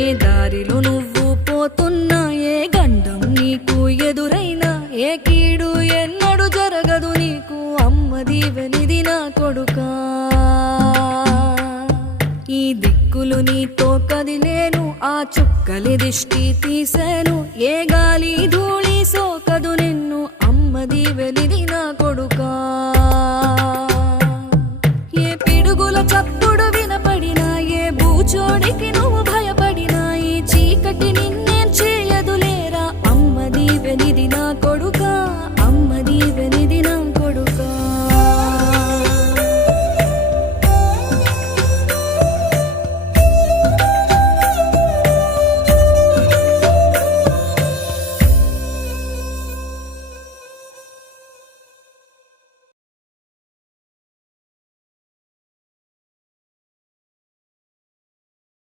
ఏ దారిలో నువ్వు పోతున్నా, ఏ గండం నీకు ఎదురైనా, ఏ కీడు ఎన్నడు జరగదు నీకు, అమ్మ దీవెనిది నా కొడుకా. ఈ దిక్కులు నీతో కదిలేను, ఆ చుక్కలి దిష్టి తీసేను, ఏ గాలి ధూళి సోకదు నిన్ను, అమ్మ దీవెనిది నా కొడుకా. ఏ పిడుగుల చప్పుడు వినపడినా, ఏ బూచోడికి నువ్వు